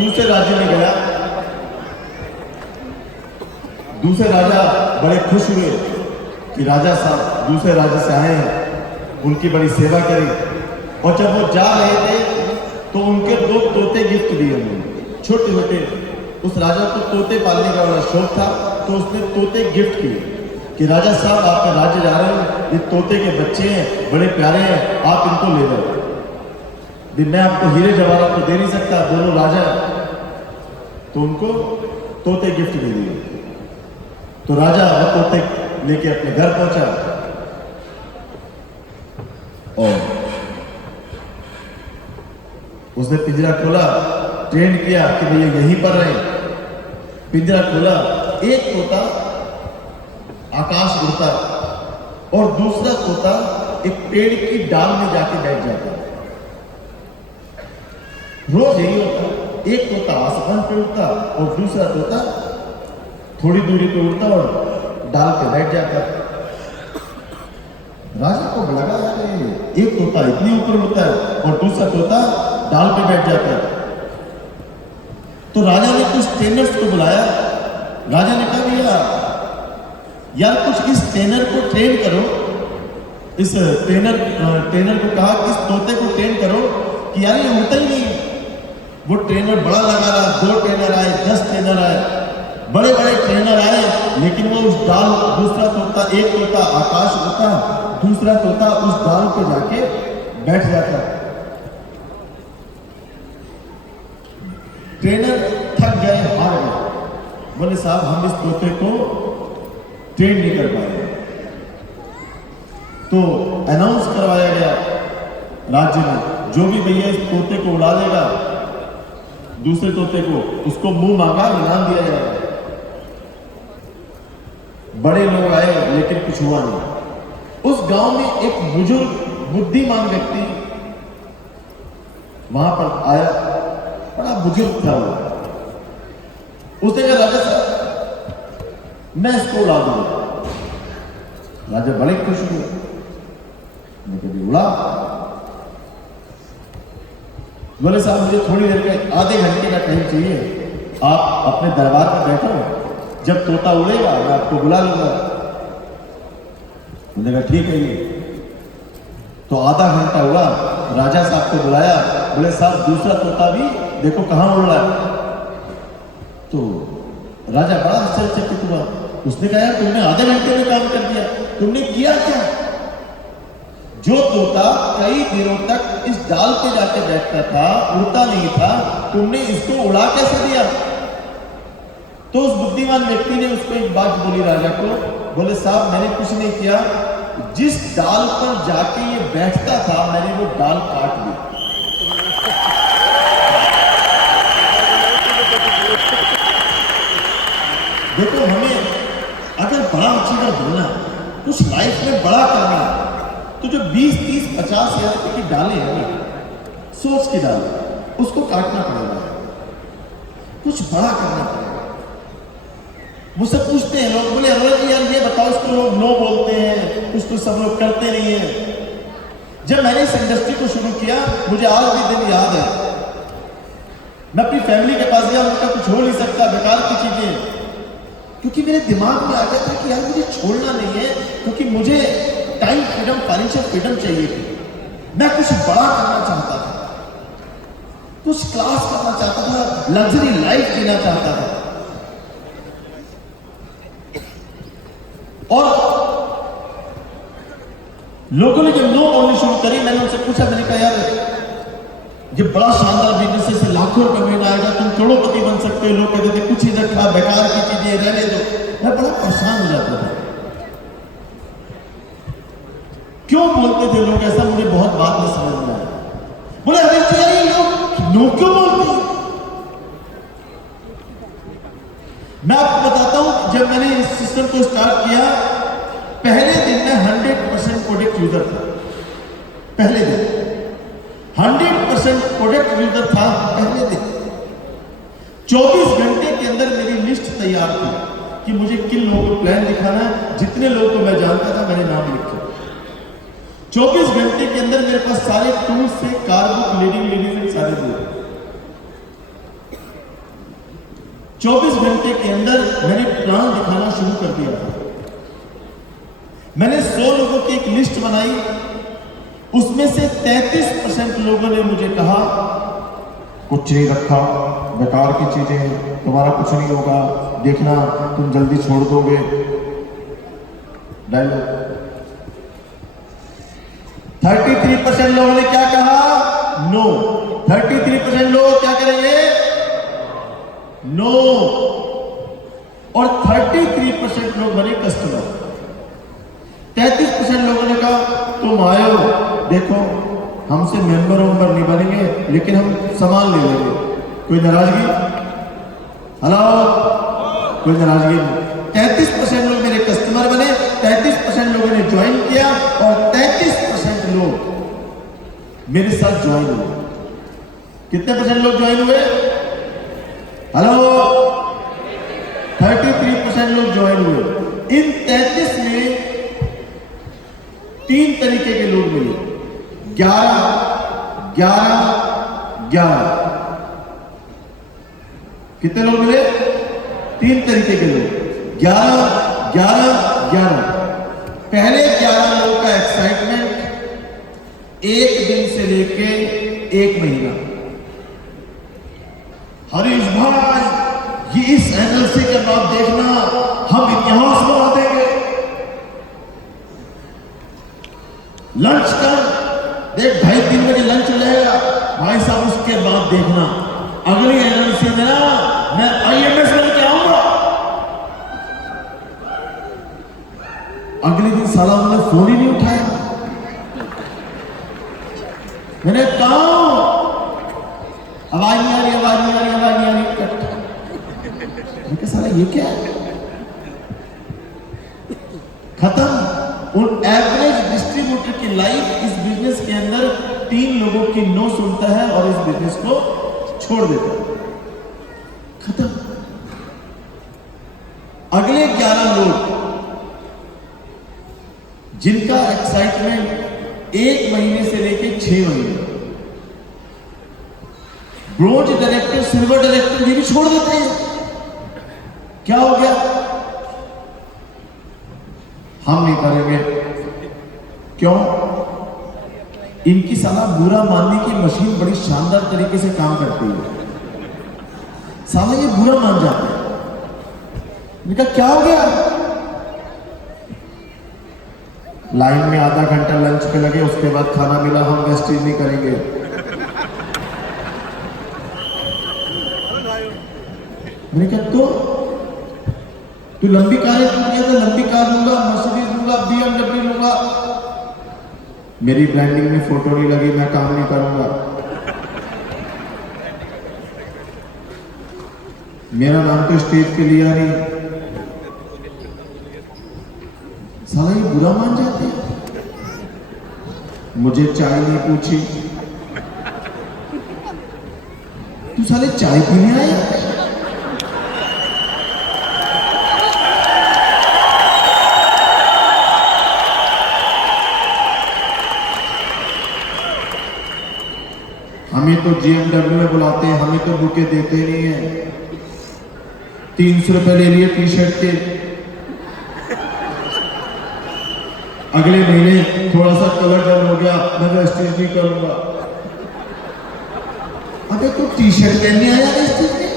दूसरे राज्य में गया। दूसरे राजा बड़े खुश हुए कि राजा साहब दूसरे राज्य से आए हैं, उनकी बड़ी सेवा करी। और जब वो जा रहे थे तो उनके 2 तोते गिफ्ट दिए उन्होंने, छोटे छोटे। उस राजा को तोते पालने का बड़ा शौक था, तो उसने तोते गिफ्ट किए कि राजा साहब आपके राज्य जा रहे हैं, ये तोते के बच्चे हैं, बड़े प्यारे हैं, आप इनको ले जाओ। मैं आपको हीरे जवाहरात तो दे नहीं सकता, दोनों राजा हैं, तो उनको तोते गिफ्ट दे दिए। तो राजा वो तोते लेके अपने घर पहुंचा और उसने पिंजरा खोला, ट्रेन किया कि भैया यहीं पर रहे। पिंजरा खोला, एक तोता आकाश उड़ता और दूसरा तोता एक पेड़ की डाल में जाके बैठ जाता। रोज यही होता, एक तोता आसमान पे उड़ता और दूसरा तोता थोड़ी दूरी पे उड़ता और डाल पे बैठ जाता। राजा को लगा यार एक तोता इतनी ऊपर उड़ता है और दूसरा तोता डाल पे बैठ जाता है। तो राजा ने कुछ ट्रेनर्स को बुलाया। राजा ने कहा भैया यार कुछ इस ट्रेनर को ट्रेन करो। इस ट्रेनर को कहा कि इस तोते को ट्रेन करो कि यार ये उड़ता ही नहीं। वो ट्रेनर बड़ा लगा रहा, 2 ट्रेनर आए, 10 ट्रेनर आए, बड़े बड़े ट्रेनर आए, लेकिन वो उस डाल, दूसरा तोता, एक तोता आकाश उड़ता, दूसरा तोता उस डाल पे जाके बैठ जाता। ट्रेनर थक गए, हार गए, बोले साहब हम इस तोते को ट्रेन नहीं कर पाए। तो अनाउंस करवाया गया राज्य में, जो भी भैया इस तोते को उड़ा देगा, दूसरे तोते को, उसको मुंह मांगा इनाम दिया जाएगा। बड़े लोग आए लेकिन कुछ हुआ नहीं। उस गांव में एक बुजुर्ग बुद्धिमान व्यक्ति वहां पर आया, बड़ा बुजुर्ग था वो। उसने कहा राजा साहब मैं इसको उड़ा दूंगा। राजा बड़े खुश हुए, कभी उड़ा। बोले साहब मुझे थोड़ी देर का, आधे घंटे का टाइम चाहिए, आप अपने दरबार में बैठो, जब तोता उड़ेगा मैं आपको बुला लूंगा। उन्होंने कहा ठीक है ये। तो आधा घंटा हुआ, राजा साहब को बुलाया, बोले साहब दूसरा तोता भी देखो कहां उड़ रहा है। तो राजा बड़ा आश्चर्यचकित हुआ। उसने कहा यार तुमने आधे घंटे में काम कर दिया, तुमने किया क्या? जो तोता कई दिनों तक इस डाल पे जाके बैठता था, उड़ता नहीं था, तुमने इसको उड़ा कैसे दिया? तो उस बुद्धिमान व्यक्ति ने उसको एक बात बोली राजा को, बोले साहब मैंने कुछ नहीं किया, जिस डाल पर जाके ये बैठता था मैंने वो डाल काट दी। देखो हमें अगर बड़ा अचीवर बनना, कुछ लाइफ में बड़ा करना, तो जो 20, 30, 50 हजार रुपए की डालें हैं ना, सोच की डालें, उसको काटना पड़ेगा, कुछ बड़ा करना पड़ेगा। मुझसे पूछते हैं लोग, बोले अरे जी यार ये बताओ इसको लोग नो बोलते हैं, उसको सब लोग करते नहीं है। जब मैंने इस इंडस्ट्री को शुरू किया, मुझे आज भी दिन याद है, मैं अपनी फैमिली के पास गया, उनका कुछ हो नहीं सकता, बेकार की चीजें, क्योंकि मेरे दिमाग में आ गया था कि यार मुझे छोड़ना नहीं है, क्योंकि मुझे टाइम फ्रीडम, फाइनेंशियल फ्रीडम चाहिए थी। मैं कुछ बड़ा करना चाहता था, कुछ क्लास करना चाहता था, लग्जरी लाइफ जीना चाहता था। और लोगों ने जब नो बोलनी शुरू करी, मैंने उनसे पूछा, मैंने कहा यार ये बड़ा शानदार बिजनेस है, इससे लाखों रुपए महीना आएगा, तुम करोड़पति बन सकते हो। लोग कहते थे कुछ ही रखा, बेकार की चीजें रहने दो। मैं बड़ा परेशान हो जाता था, क्यों बोलते थे लोग ऐसा, मुझे बहुत बात में समझ में आया। बोले अरे यार लोग नो क्यों बोलते हैं? मैं आपको बताता हूं, जब मैंने इस सिस्टम को स्टार्ट किया, पहले दिन में 100% प्रोडक्ट यूजर था। पहले दिन 100% प्रोडक्ट यूजर था। पहले दिन 24 घंटे के अंदर मेरी लिस्ट तैयार थी कि मुझे किन लोगों को प्लान दिखाना है। जितने लोगों को मैं जानता था मैंने नाम लिखे। 24 घंटे के अंदर मेरे पास सारे टूल्स थे, कार बुक, लीडिंग सारे दिए। 24 घंटे के अंदर मैंने प्लान दिखाना शुरू कर दिया था। मैंने 100 लोगों की एक लिस्ट बनाई, उसमें से 33% लोगों ने मुझे कहा कुछ नहीं रखा, बेकार की चीजें हैं, तुम्हारा कुछ नहीं होगा, देखना तुम जल्दी छोड़ दोगे। डायलॉग। 33% लोगों ने क्या कहा? नो। 33% लोग क्या करेंगे? नो। और 33% लोग बने कस्टमर। 33% लोगों ने कहा तुम आयो, देखो हमसे मेंबर नहीं बनेंगे, लेकिन हम सामान ले लेंगे। कोई नाराजगी? हेलो, कोई नाराजगी नहीं। 33% लोग मेरे कस्टमर बने, 33% लोगों ने ज्वाइन किया और 33% लोग मेरे साथ ज्वाइन हुए। कितने परसेंट लोग ज्वाइन हुए? हेलो, 33% लोग ज्वाइन हुए। इन 33 में 3 तरीके के लोग मिले, 11, 11, 11। कितने लोग मिले? 3 तरीके के लोग, 11, 11, 11। पहले 11 लोगों का एक्साइटमेंट 1 दिन से लेके 1 महीना। हरीश भाई, ये इस एनएलसी के बाद देखना हम इतिहास बना देंगे। लंच कर देख, 2:30-3 बजे लंच लेगा भाई साहब, उसके बाद देखना अगली एनएलसी में ना मैं आईएमएस बन के आऊंगा। अगले दिन साला उन्होंने फोन ही नहीं उठाया। मैंने कहा आवाज नहीं आ रही, आवाज नहीं आ रही, आवाज नहीं आ रही। साला ये क्या है? खत्म। उन एवरेज डिस्ट्रीब्यूटर की लाइफ इस बिजनेस के अंदर 3 लोगों की नो सुनता है और इस बिजनेस को छोड़ देता है। खत्म। अगले 11 लोग जिनका एक्साइटमेंट 1 महीने से लेकर 6 महीने, ब्रोंज डायरेक्टर, सिल्वर डायरेक्टर, ये भी छोड़ देते हैं। क्या हो गया? हम नहीं करेंगे। क्यों? इनकी साला बुरा मानने की मशीन बड़ी शानदार तरीके से काम करती है। साला ये बुरा मान जाते हैं। इनका क्या हो गया? लाइन में आधा घंटा लंच पे लगे, उसके बाद खाना मिला, हम वेस्टेज नहीं करेंगे। मैंने कहा तू लंबी कारें क्यों किया था? लंबी कार लूंगा, मर्सिडीज लूंगा, BMW लूंगा। मेरी ब्रांडिंग में फोटो नहीं लगी, मैं काम नहीं करूंगा। मेरा नाम तो स्टेज पे लिया नहीं। साला ये बुरा मान जाते हैं। मुझे चाय नहीं पूछी, तू साले चाय पीने आया? हमें तो GMW में बुलाते हैं, हमें तो बुके देते नहीं है। 300 रुपए ले लिए टी शर्ट के। अगले महीने थोड़ा सा कलर डल हो गया, मैं वेस्टेज नहीं करूंगा। अबे तू टी शर्ट पहनने आया वेस्टेज में?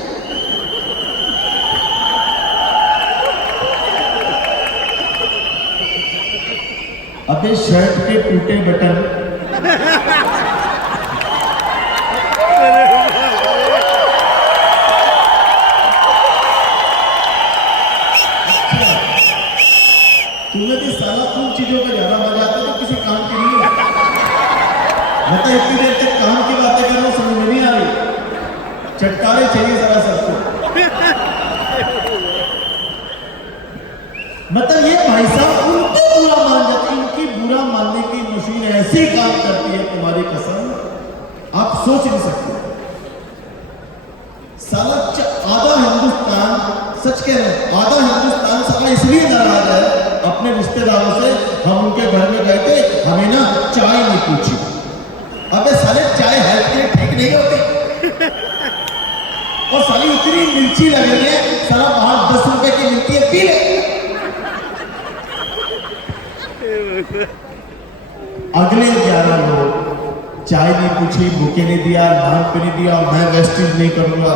अबे शर्ट के टूटे बटन तुम्हें भी साला उन चीजों का ज्यादा मजा आता है तो किसी काम के नहीं होता। मतलब इतनी देर तक काम की बातें करना समझ में नहीं आ रही, चटकारे चाहिए जरा सबको। मतलब ये भाई साहब उनको बुरा मान जाते, इनकी बुरा मानने की मशीन ऐसी काम करती है, तुम्हारी कसम आप सोच नहीं सकते। साला आधा हिंदुस्तान, सच कह रहे हैं, आधा हिंदुस्तान साला इसलिए नाराज है अपने रिश्तेदारों से, हम उनके घर में गए थे, हमें ना चाय नहीं पूछी। अबे साले चाय हेल्थ के लिए ठीक नहीं होती। और साली इतनी मिर्ची लग रही है, साला बाहर 10 रुपए की मिलती है, पी ले। अगले 11 लोग चाय नहीं पूछी, बुके नहीं दिया, नाम पे नहीं दिया, और मैं वेस्टेज नहीं करूंगा।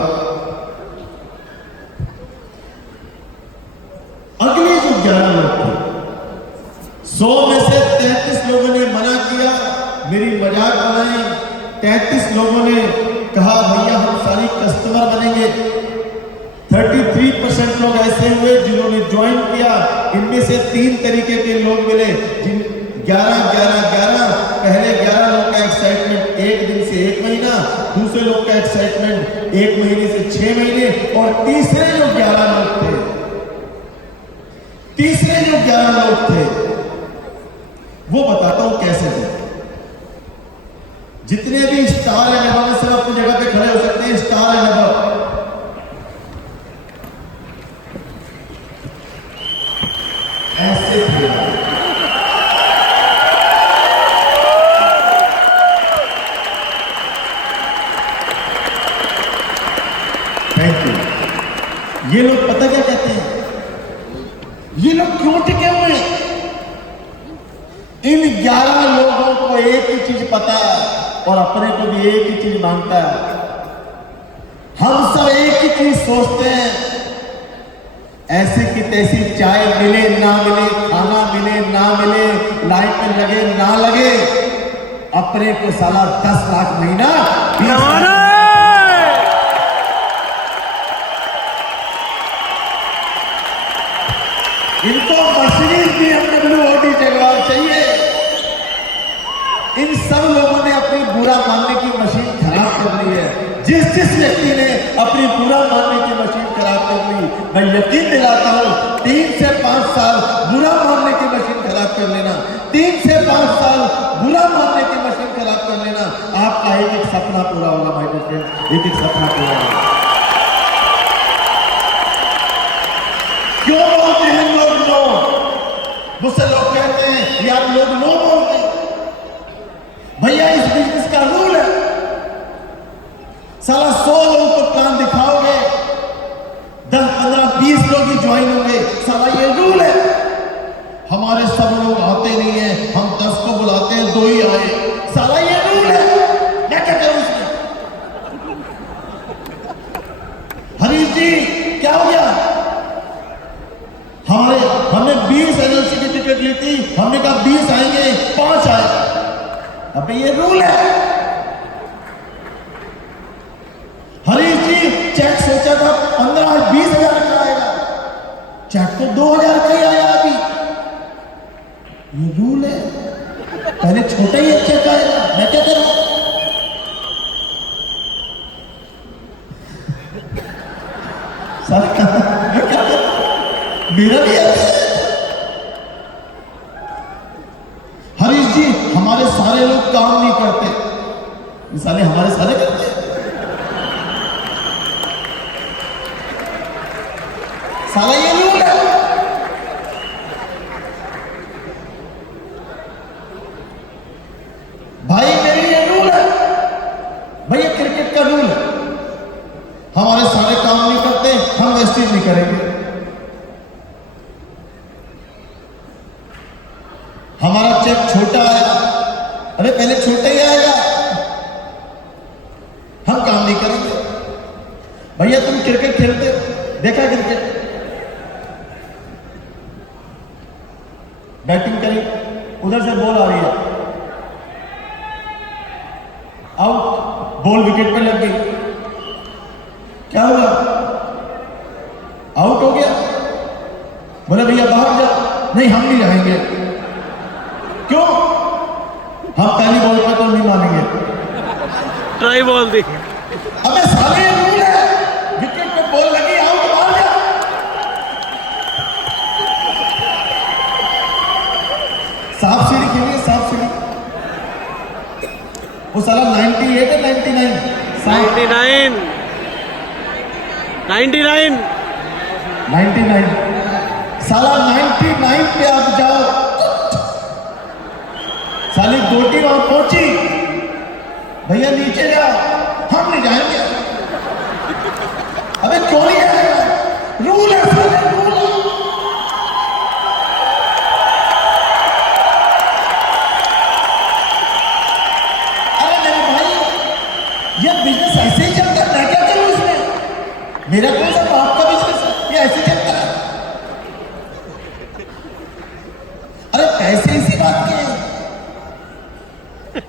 अगले जो 11 लोग थे, 100 में से 33 लोगों ने मना किया, मेरी मजाक बनाई। 33 लोगों ने कहा भैया हम सारी कस्टमर बनेंगे। 33% लोग ऐसे हुए जिन्होंने ज्वाइन किया। इनमें से 3 तरीके के लोग मिले, जिन 11 पहले 11 लोग का एक्साइटमेंट 1 दिन से 1 महीना, दूसरे लोग का एक्साइटमेंट 1 महीने से 6 महीने, और तीसरे जो 11 लोग थे वो बताता हूं कैसे थे। जितने भी स्टार एंड अबव सब अपनी जगह पे खड़े हो सकते हैं। स्टार एंड अबव ऐसे थे। Thank you. ये लोग पता क्या कहते हैं, ये लोग क्यों टिके हुए हैं? इन 11 लोगों को एक ही चीज पता है, और अपने को भी एक ही चीज मांगता है। हम सब एक ही चीज सोचते हैं, ऐसे की तैसी चाय मिले ना मिले, खाना मिले ना मिले, लाइन में लगे ना लगे, अपने को साला 10 लाख महीना, 20 लाख। इनको मर्सिडीज BMW ऑडी जगवार चाहिए। इन सब लोगों ने अपनी बुरा मानने की मशीन खराब कर ली है। जिस व्यक्ति ने अपनी बुरा मानने की मशीन खराब कर ली, मैं यकीन दिलाता हूं 3 से 5 साल बुरा मानने की मशीन खराब कर लेना, 3 से 5 साल बुरा मानने की मशीन खराब कर लेना, आपका एक सपना पूरा होगा भाई फ्रेंड, एक सपना पूरा होगा। क्यों बोलते हैं लोग नो? मुझसे लोग कहते हैं यार लोग नो बोलते हैं। भैया इस बिजनेस का रूल है, साला 100 लोगों को प्लान दिखाओगे, 10, 15, 20 लोग ही ज्वाइन होंगे, साला ये रूल है। हमारे सब लोग आते नहीं है, हम 10 को बुलाते हैं, 2 ही आए, साला ये रूल है। मैं क्या करूं इसमें? हरीश जी क्या हो गया? हमने 20 एनएलसी की टिकट ली थी, हमने कहा 20 आएंगे, 5 आए। अबे ये रूल है। हरीश जी चेक सोचा था 15-20 हजार का आएगा, चेक तो 2000 का ही आया अभी। ये रूल है, पहले छोटा ही चेक आएगा, मैं क्या करूं? मेरा भी है। हरीश जी हमारे सारे लोग काम नहीं करते, साले हमारे सारे करते हैं। साला ये रूल है। भाई मेरी ये रूल है, भैया क्रिकेट का रूल है। हमारे सारे काम नहीं करते, हम वेस्टेज नहीं करेंगे। हमारा चेक छोटा आया, अरे पहले छोटा ही आएगा, हम काम नहीं करेंगे। भैया तुम क्रिकेट खेलते हो, देखा क्रिकेट, बैटिंग करी, उधर से बॉल आ रही है, आउट, बॉल विकेट पे लग गई, क्या हुआ? आउट हो गया। बोले भैया बाहर जाओ, नहीं हम नहीं रहेंगे। क्यों? हम पहली बॉल पर तो नहीं मानेंगे, ट्राई बॉल दी। अबे साले रूल है, विकेट पे बॉल लगी, आउट, मार गया। सांप सीढ़ी खेलिए, सांप सीढ़ी। वो साला 98 है 99 99 99 99 साला 99 पे आप जाओ, साली गोटी वहां पहुंची, भैया नीचे जाओ, हम नहीं जाएंगे। ये बिजनेस ऐसे ही चलता है, मैं क्या करूं इसमें? मेरा कौन सा बाप का बिजनेस है? ये ऐसे चलता है। अरे पैसे इसी बात के हैं,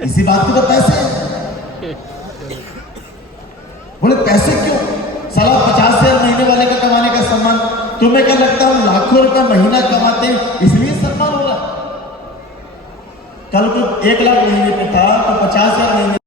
इसी बात के तो पैसे हैं। बोले पैसे क्यों? साला 50,000 महीने वाले का कमाने का सम्मान, तुम्हें क्या लगता है हम लाखों रुपए महीना कमाते हैं इसलिए सम्मान हो रहा? कल को 1 लाख महीने पे था तो 50,000 महीने